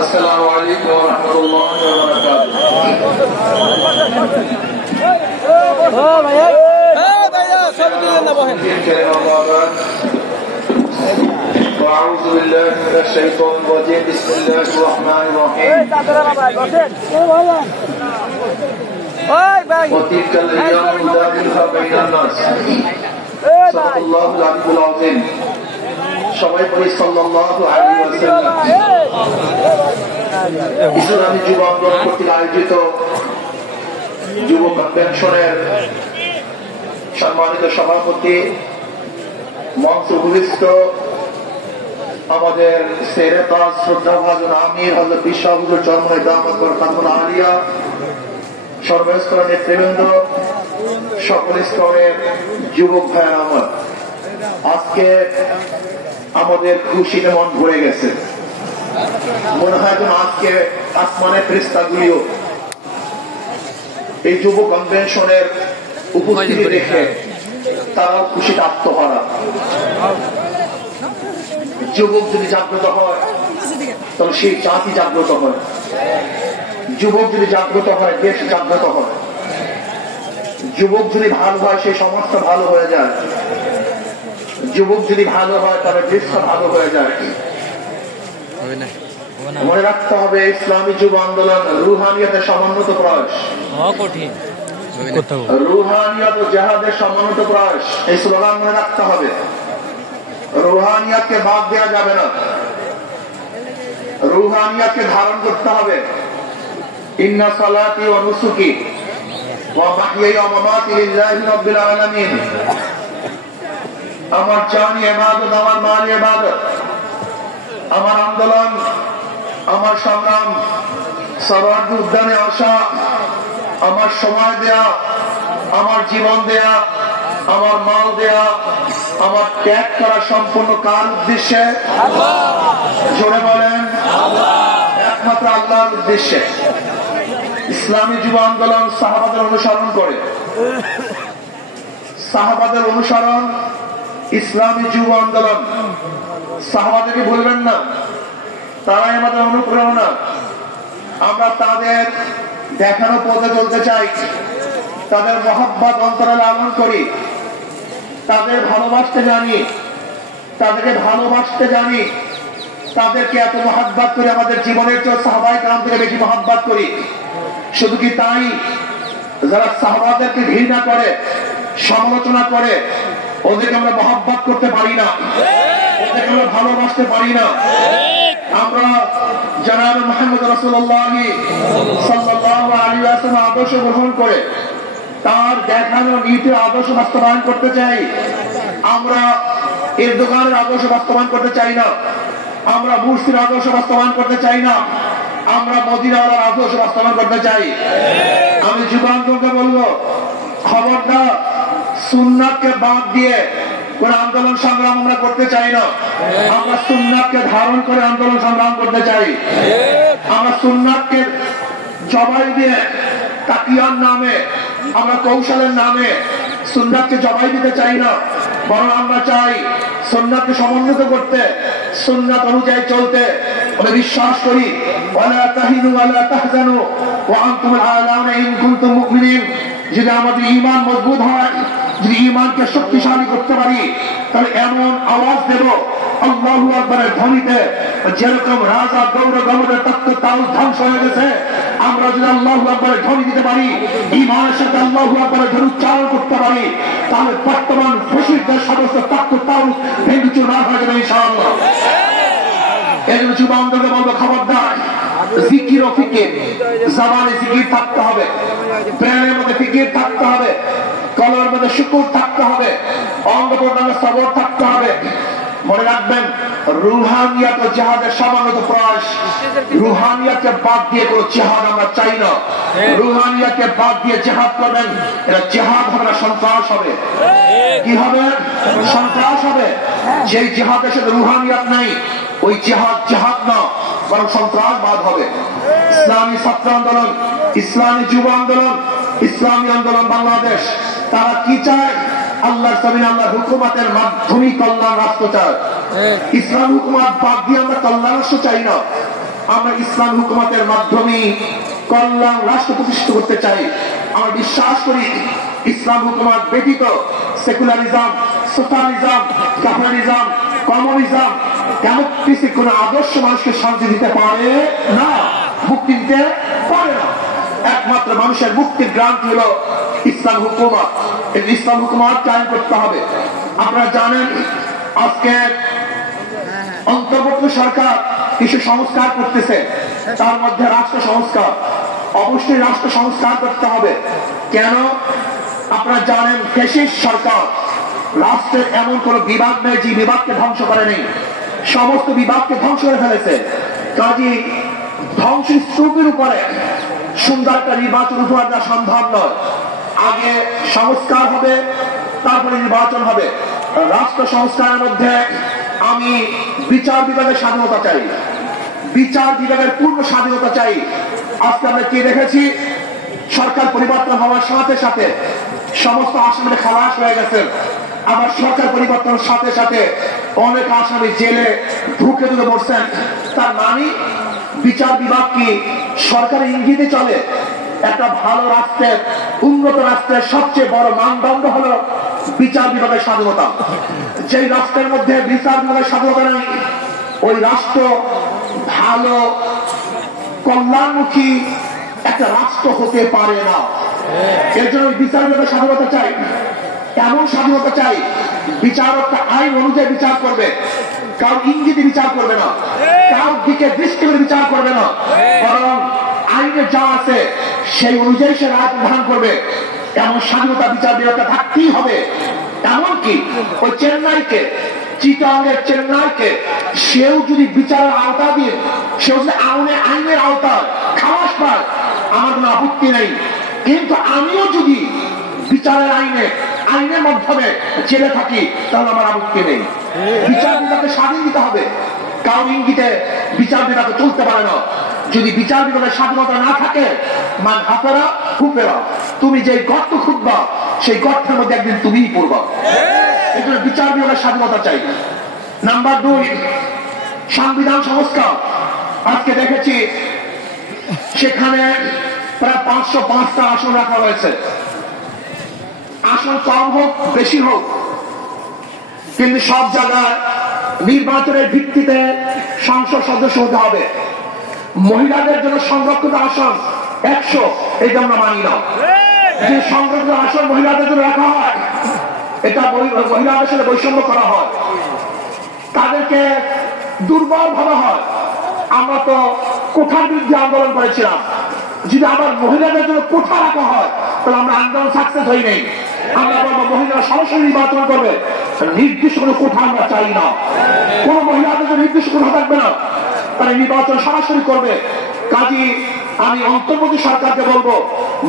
আসসালামু আলাইকুম ওয়া রাহমাতুল্লাহি ওয়া বারাকাতুহু। أعوذ بالله من الشيطان الرجيم بسم الله الرحمن الرحيم وتلك الأيام نداولها بين الناس صدق الله العلي العظيم সবাই পড়ি সাল্লাল্লাহু আলাইহি ওয়াসাল্লাম। ইসলামী যুব আন্দোলন কর্তৃক আয়োজিত যুব কনভেনশনের সম্মানিত সভাপতি, মঞ্চ উপবিষ্ট আমাদের সেরেতাজ শ্রদ্ধাভাজন আমির হযরত বিশা হুজুর চরমনাই দামাত বরকাতুল আলিয়া, সর্বস্তরের নেতৃবৃন্দ, সকল স্তরের যুবক ভাইয়েরা আমার, আজকে আমাদের খুশিতে মন ভরে গেছে। মনে হয় যেন আজকে আসমানের ফেরেশতাগুলিও এই যুব কনভেনশনের উপস্থিতি দেখে তারাও খুশিতে আত্মহারা। যুবক যদি জাগ্রত হয় তবে সেই জাতি জাগ্রত হয়, যুবক যদি জাগ্রত হয় দেশ জাগ্রত হয়, যুবক যদি ভালো হয় সেই সমাজটা ভালো হয়ে যায়, যুবক যদি ভালো হয় তবে দেশটা ভালো হয়ে যায়। মনে রাখতে হবে ইসলামী যুব আন্দোলন রুহানিয়তের সমন্বিত প্রয়াস, রুহানিয়ত ও জিহাদের সমন্বিত প্রয়াস। এই স্লোগান মনে রাখতে হবে। রুহানিয়াতকে বাদ দেওয়া যাবে না, রুহানিয়াতকে ধারণ করতে হবে। ইন্না সালাতি ওয়া নুসুকি ওয়া মাহইয়ায়া ওয়া মামাতি লিল্লাহি রাব্বিল আলামিন। আমার জান ইবাদত, আমার মাল ইবাদত, আমার আন্দোলন, আমার সংগ্রাম, সবার উদ্যানে আসা, আমার সময় দেয়া, আমার জীবন দেয়া, আমার মাল দেয়া, আমার ত্যাগ করা সম্পূর্ণ কার উদ্দেশ্যে? জোরে বলেন, একমাত্র আল্লাহর উদ্দেশ্যে। ইসলামী যুব আন্দোলন সাহাবাদের অনুসরণ করে, সাহাবাদের অনুসরণ ইসলামী যুব আন্দোলন। সাহাবাদেরকে ভুলবেন না, তারাই আমাদের অনুপ্রেরণা। আমরা তাদের দেখানো পথে চলতে চাই, তাদের মহব্বত অন্তরে লালন করি, তাদের ভালোবাসতে জানি, তাদেরকে ভালোবাসতে জানি, তাদেরকে এত মহব্বত করি আমাদের জীবনের চেয়ে সাহাবায়ে কেরাম থেকে বেশি মহব্বত করি। শুধু কি তাই, যারা সাহাবাদেরকে ঘৃণা করে, সমালোচনা করে, ওদেরকে আমরা মহব্বত করতে পারি না, ওদেরকে আমরা ভালোবাসতে পারি না। আমরা জনাব মুহাম্মদ রাসূলুল্লাহ সাল্লাল্লাহু আলাইহি ওয়াসাল্লাম আদর্শ গ্রহণ করে তার দেখানো নীতি আদর্শ বাস্তবায়ন করতে চাই। আমরা এর দোকানের আদর্শ বাস্তবায়ন করতে চাই না, আমরা মুর্শিদের আদর্শ বাস্তবায়ন করতে চাই না, আমরা মদিনার আদর্শ বাস্তবায়ন করতে চাই। আমি যুবান্তরকে বলবো, খবরদার সুন্নাতকে বাদ দিয়ে কোন আন্দোলন সংগ্রাম আমরা করতে চাই না। আমরা সুন্নাতকে ধারণ করে আন্দোলন সংগ্রাম করতে চাই। আমরা সুন্নাতকে জবাই দিয়ে তাকিয়ার নামে, আমরা কৌশলের নামে সুন্নাতকে জবাই দিতে চাই না, বরং আমরা চাই সুন্নাতকে সমন্বিত করতে, সুন্নাত অনুযায়ী চলতে। আমরা বিশ্বাস করি ওয়ালা তাহিনু ওয়ালা তাহজানু ওয়া আনতুমুল আ'লাউনা ইন কুনতুম মুমিনিন। যদি আমাদের ঈমান মজবুত হয়, যদি ঈমানকে শক্তিশালী করতে পারি, তাহলে এমন আওয়াজ দেব আল্লাহু আকবারের ধ্বনিতে, যেরকম রাজা গৌর গমনের তত্ত্ব তাও ধ্বংস হয়ে গেছে। আমরা যদি আল্লাহু আকবারের ধ্বনি দিতে পারি, ঈমানের সাথে আল্লাহু আকবারের ধ্বনি উচ্চারণ করতে পারি, তাহলে বর্তমান ফ্যাসিস্টদের সমস্ত তত্ত্ব তাও ভেঙে চুরমার হয়ে যাবে ইনশাআল্লাহ। এই জন্য যুব আন্দোলনে বলবো, খবরদার জিকির ও ফিকির, জবানে জিকির থাকতে হবে, ব্রেনের মধ্যে ফিকির থাকতে হবে, কলমের মধ্যে শুকুর থাকতে হবে, অঙ্গ প্রত্যঙ্গ সবর থাকতে হবে। মনে রাখবেন, রুহানিয়াত ও জিহাদের সমন্বিত প্রয়াস। রুহানিয়াতকে বাদ দিয়ে কোনো জিহাদ আমরা চাই না। রুহানিয়াতকে বাদ দিয়ে জিহাদ করবেন, এটা জিহাদ হবে না, সন্ত্রাস হবে। কি হবে? সন্ত্রাস হবে। যেই জিহাদের সাথে রুহানিয়াত নাই, ওই জিহাদ জিহাদ না, বরং সন্ত্রাসবাদ হবে। ইসলামী ছাত্র আন্দোলন, ইসলামী যুব আন্দোলন, ইসলামী আন্দোলন বাংলাদেশ, তারা কি চায়? আল্লাহর জমিনে আল্লাহর হুকুমতের মাধ্যমে কল্যাণ রাষ্ট্র চায়। ইসলাম হুকুমত বাদ দিয়ে আমরা কল্যাণ রাষ্ট্র চাই না। আমরা ইসলাম হুকুমতের মাধ্যমে কল্যাণ রাষ্ট্র প্রতিষ্ঠিত করতে চাই। আমরা বিশ্বাস করি ইসলাম হুকুমত ব্যতীত secularism, socialism, capitalism, communism democracy কোন আদর্শ মানুষকে শান্তি দিতে পারে না, মুক্তি দিতে পারে না। একমাত্র মানুষের মুক্তির গ্রান্টি হলো ইসলাম হুকুমত। এই ইসলাম হুকুমত কায়েম করতে হবে। আপনারা জানেন আজকে অন্তর্বর্তী সরকার কিছু সংস্কার করতেছে, তার মধ্যে রাষ্ট্র সংস্কার। অবশ্যই রাষ্ট্র সংস্কার করতে হবে। কেন? আপনারা জানেন ফ্যাসিস্ট সরকার রাষ্ট্রের এমন কোন বিভাগ নেই যে বিভাগকে ধ্বংস করে নেই, সমস্ত বিভাগকে ধ্বংস করে ফেলেছে। কাজী ধ্বংস স্তূপের উপরে সুন্দর একটা নির্বাচন উপহার দেওয়া সম্ভব নয়। আগে সংস্কার হবে, তারপরে নির্বাচন হবে। রাষ্ট্র সংস্কারের মধ্যে আমি বিচার বিভাগের স্বাধীনতা চাই, বিচার বিভাগের পূর্ণ স্বাধীনতা চাই। আজকে আমরা কি দেখেছি, সরকার পরিবর্তন হওয়ার সাথে সাথে সমস্ত আসামি খালাস হয়ে গেছে। আবার সরকার পরিবর্তনের সাথে সাথে অনেক আসামি জেলে ঢুকে ঢুকে পড়ছেন। তার মানে বিচার বিভাগ কি সরকারের ইঙ্গিতে চলে? একটা ভালো রাষ্ট্রের, উন্নত রাষ্ট্রের সবচেয়ে বড় মানদণ্ড হলো বিচার বিভাগের স্বাধীনতা। যেই রাষ্ট্রের মধ্যে বিচার বিভাগের স্বাধীনতা নেই, ওই রাষ্ট্র ভালো কল্যাণমুখী একটা রাষ্ট্র হতে পারে না। এর জন্য বিচার বিভাগের স্বাধীনতা চাই। এমন স্বাধীনতা চাই বিচারকটা আইন অনুযায়ী বিচার করবে, কারো ইঙ্গিতে বিচার করবে না, কারোর দিকে দৃষ্টি করে বিচার করবে না, বরং আইনে যা আছে সেই অনুযায়ী সে রায় প্রদান করবে। এমন স্বাধীনতা বিচার বিভাগটা থাকতেই হবে। এমনকি ওই চেন্নাইকে, চিটাগংয়ের চেন্নাইকে সেও যদি বিচারের আওতা দিয়ে, সেও যদি আইনের আওতায় খালাস পায়, আমার কোনো আপত্তি নেই। কিন্তু আমিও যদি বিচারের আইনের মাধ্যমে জেলে থাকি, তাহলে আমার আপত্তি নেই। বিচার বিভাগকে স্বাধীন দিতে হবে, কারণ ইঙ্গিতে বিচার বিভাগ চলতে পারে না। যদি বিচার বিভাগের স্বাধীনতা না থাকে, মান হাতেরা হুপেরা, তুমি যে গর্ত খুঁজবা সেই গর্তের মধ্যে একদিন তুমিই পড়বা। এই জন্য বিচার বিভাগের স্বাধীনতা চাই। নাম্বার 2, সংবিধান সংস্কার। আজকে দেখেছি সেখানে প্রায় 505টা আসন রাখা হয়েছে। আসন কম হোক বেশি হোক, কিন্তু সব জায়গায় নির্বাচনের ভিত্তিতে সংসদ সদস্য হতে হবে। মহিলাদের জন্য সংরক্ষিত আসন 100, এটা আমরা মানি না। যে সংরক্ষিত আসন মহিলাদের জন্য রাখা হয়, এটা মহিলাদের সাথে বৈষম্য করা হয়, তাদেরকে দুর্বল ভাবা হয়। আমরা তো কোঠার বিরুদ্ধে আন্দোলন করেছিলাম। যদি আবার মহিলাদের জন্য কোঠা রাখা হয়, তাহলে আমরা আন্দোলন সাকসেস হই নাই। আমরা বলবো মহিলারা সরাসরি নির্বাচন করবে, নির্দিষ্ট কোনো কোঠা আমরা চাই না। কোন মহিলাদের জন্য নির্দিষ্ট কোঠা থাকবে না, তারা নির্বাচন সরাসরি করবে। কাজী আমি অন্তর্বর্তী সরকারকে বলবো,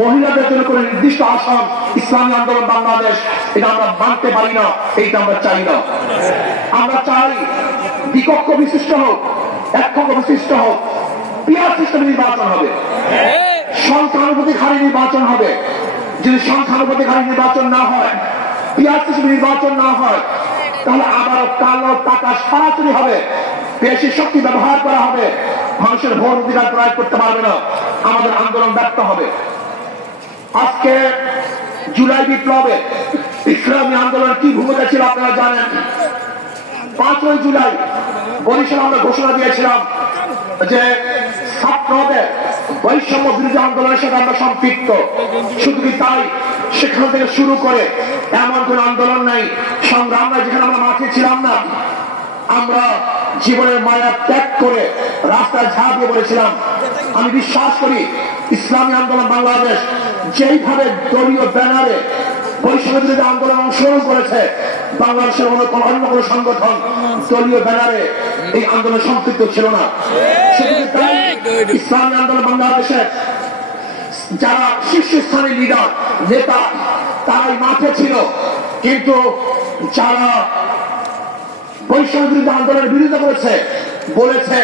মহিলাদের জন্য কোন নির্দিষ্ট আসন ইসলামী আন্দোলন বাংলাদেশ এটা আমরা মানতে পারি না, এইটা আমরা চাই না। আমরা চাই দ্বিকক্ষ বিশিষ্ট হোক, এককক্ষ বিশিষ্ট হোক, পিয়ার সিস্টেমে নির্বাচন হবে, সংখ্যানুপাতিক হারে নির্বাচন হবে। যদি সংখ্যানুপাতিক হারে নির্বাচন না হয়, পিয়ার সিস্টেমে নির্বাচন না হয়, তাহলে আবার কালো টাকা সরাসরি হবে, বেশি শক্তি ব্যবহার করা হবে, মানুষের ভোট অধিকার প্রয়োগ করতে পারবে না, আমাদের আন্দোলন ব্যর্থ হবে। আজকে জুলাই বিপ্লবে ইসলামী আন্দোলন কি ভূমিকা ছিল আপনারা জানেন। 5ই জুলাই বরিশাল আমরা ঘোষণা দিয়েছিলাম যে ছাত্রদের বৈষম্য বিরোধী আন্দোলনের সাথে আমরা সম্পৃক্ত। শুধু কি তাই, সেখান থেকে শুরু করে এমন কোন আন্দোলন নাই, সংগ্রাম নাই যেখানে আমরা মাঠে ছিলাম না। আমরা জীবনের মায়া ত্যাগ করে রাস্তায় ঝাঁপ দিয়ে পড়েছিলাম। আমি বিশ্বাস করি ইসলামী আন্দোলন বাংলাদেশ যেইভাবে দলীয় ব্যানারে বৈষম্য বিরোধী আন্দোলন অংশগ্রহণ করেছে, বাংলাদেশের অন্য কোন সংগঠন দলীয় ব্যানারে এই আন্দোলনে সম্পৃক্ত ছিল না। ইসলামী আন্দোলন বাংলাদেশের যারা শীর্ষস্থানীয় লিডার নেতা, তারাই মাঠে ছিল। কিন্তু যারা বৈষম্য বিরোধী আন্দোলনের বিরোধিতা করেছে, বলেছে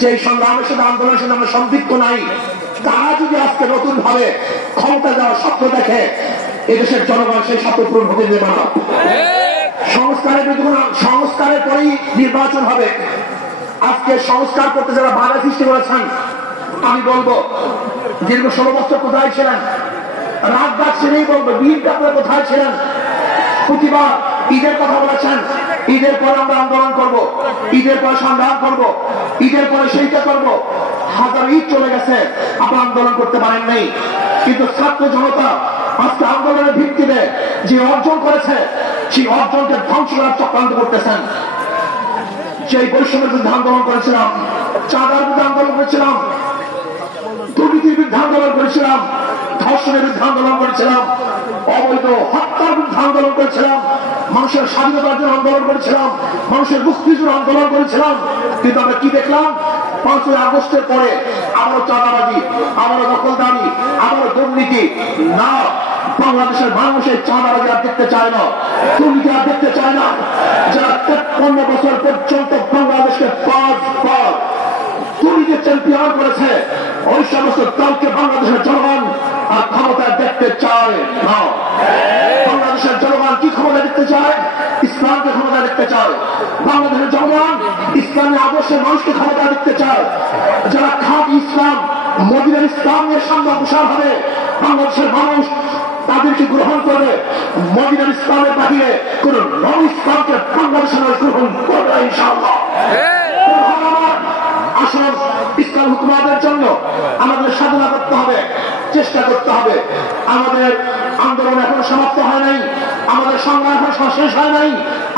যে এই সংগ্রামের সাথে আন্দোলনের সাথে আমরা সম্পৃক্ত নাই, তারা যদি আজকে নতুন ভাবে ক্ষমতা দেওয়ার স্বপ্ন দেখে, এদেশের জনগণ সেই স্বপ্ন পূরণ হতে দেবে না। সংস্কারের পরেই নির্বাচন হবে। আজকে সংস্কার করতে যারা বাধা সৃষ্টি করেছেন, আমি বলবো দীর্ঘ 16 বছর কোথায় ছিলেন? রাত ডাকছে নেই বলবো, বীর আপনারা কোথায় ছিলেন? প্রতিবার ঈদের কথা বলেছেন, ঈদের পরে আমরা আন্দোলন করব, ঈদের পরে সংগ্রাম করব, ঈদের পরে সেইটা করব। হাজার ঈদ চলে গেছে, আপনারা আন্দোলন করতে পারেন নাই। কিন্তু ছাত্র জনতা আজকে আন্দোলনের ভিত্তিতে যে অর্জন করেছে, সেই অর্জনকে ধ্বংস করার চক্রান্ত করতেছেন। সেই বৈষম্যের বিরুদ্ধে আন্দোলন করেছিলাম, চাঁদার বিরুদ্ধে আন্দোলন করেছিলাম, দুর্নীতির বিরুদ্ধে আন্দোলন করেছিলাম, ধর্ষণের বিরুদ্ধে আন্দোলন করেছিলাম, অবৈধ হত্যার বিরুদ্ধে আন্দোলন করেছিলাম, মানুষের স্বাধীনতার জন্য আন্দোলন করেছিলাম, মানুষের মুক্তির জন্য আন্দোলন করেছিলাম। কিন্তু আমরা কি দেখলাম? 5ই আগস্টের পরে আবারও চাঁদাবাজি, আবারও দখলদারি, আবারও দুর্নীতি। না, বাংলাদেশের মানুষ এই চাঁদাবাজি আর দেখতে চায় না, দুর্নীতি আর দেখতে চায় না। যারা 53 বছর পর্যন্ত বাংলাদেশকে 5 বার দুর্নীতির চ্যাম্পিয়ন করেছে, ওই সমস্ত দলকে বাংলাদেশের জনগণ আর ক্ষমতা দেখতে চায় না। বাংলাদেশের জনগণ কি ক্ষমতা দেখতে চায়? ইসলামকে ক্ষমতা দেখতে চায়। বাংলাদেশের জনগণ ইসলামের আদর্শের মানুষকে ক্ষমতা দেখতে চায়। যারা খাঁটি ইসলাম, মদিনার ইসলামের সামনে অগ্রসর হবে, বাংলাদেশের মানুষ তাদেরকে গ্রহণ করবে। মদিনার ইসলামের বাহিরে কোন নন ইসলামকে বাংলাদেশের মানুষ গ্রহণ করবে ইনশাআল্লাহ। আসল ইসলাম হুকুমাতের জন্য আমাদের সাধনা করতে হবে, চেষ্টা করতে হবে। আমাদের আন্দোলন এখনো সমাপ্ত হয় নাই, আমাদের সংগ্রাম এখনো শেষ হয় নাই,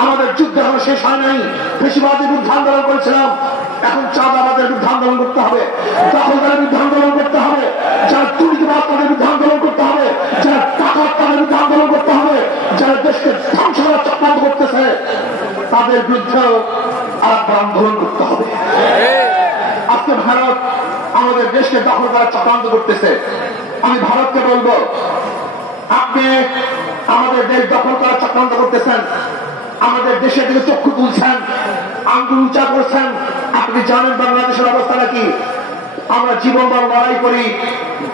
আমাদের যুদ্ধ এখনো শেষ হয় নাই। বেশিবাদের বিরুদ্ধে আন্দোলন করেছিলাম, এখন চাঁদাবাদের বিরুদ্ধে আন্দোলন করতে হবে, দখলদারের বিরুদ্ধে আন্দোলন করতে হবে, যারা দুর্নীতিবাদ তাদের বিরুদ্ধে আন্দোলন করতে হবে, যারা টাকা তাদের বিরুদ্ধে আন্দোলন করতে হবে, যারা দেশকে ধ্বংস করার চক্রান্ত করতেছে তাদের বিরুদ্ধেও আরেকবার আন্দোলন করতে হবে। আজকে ভারত আমাদের দেশকে দখল করার চক্রান্ত করতেছে। আমি ভারতকে বলবো, আপনি আমাদের দেশ দখল করার চক্রান্ত করতেছেন, আমাদের দেশের দিকে চক্ষু তুলছেন, আঙ্গুল উঁচা করছেন। আপনি জানেন বাংলাদেশের অবস্থাটা কি? আমরা জীবনভর লড়াই করি,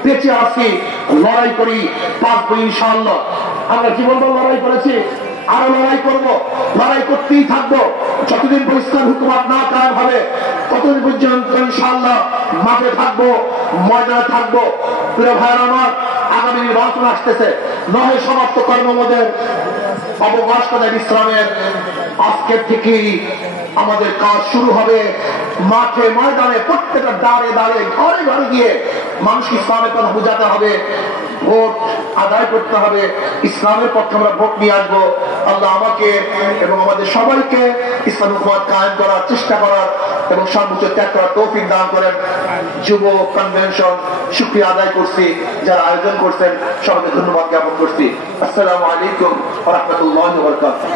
বেঁচে আছি, লড়াই করি, বাঁচবো ইনশাআল্লাহ। আমরা জীবনভর লড়াই করেছি, আরো লড়াই করবো, লড়াই করতেই থাকবো। যতদিন পরিষ্কার হুকুমত না কায়েম হবে ততদিন পর্যন্ত ইনশাআল্লাহ মাঠে থাকবো, ময়দানে থাকবো। প্রিয় ভাইয়ের আমার, আগামী নির্বাচন আসতেছে, নয় সমাপ্ত কর্মমদের অবকাশ করেন ইসলামের। আজকের থেকেই আমাদের কাজ শুরু হবে। মাঠে ময়দানে প্রত্যেকটা দাঁড়ে দাঁড়ে ঘরে ঘরে গিয়ে মানুষ ইসলামের কথা বোঝাতে হবে, ভোট আদায় করতে হবে, ইসলামের পক্ষে আমরা ভোট নিয়ে আসবো। আল্লাহ আমাকে এবং আমাদের সবাইকে ইসলাম হুকুমত কায়েম করার চেষ্টা করার এবং সর্বোচ্চ ত্যাগ করার তৌফিক দান করেন। যুব কনভেনশন শুকরিয়া আদায় করছি, যারা আয়োজন করছেন সবাইকে ধন্যবাদ জ্ঞাপন করছি। আসসালামু আলাইকুম ওয়া রাহমাতুল্লাহি ওয়া বারাকাতুহু।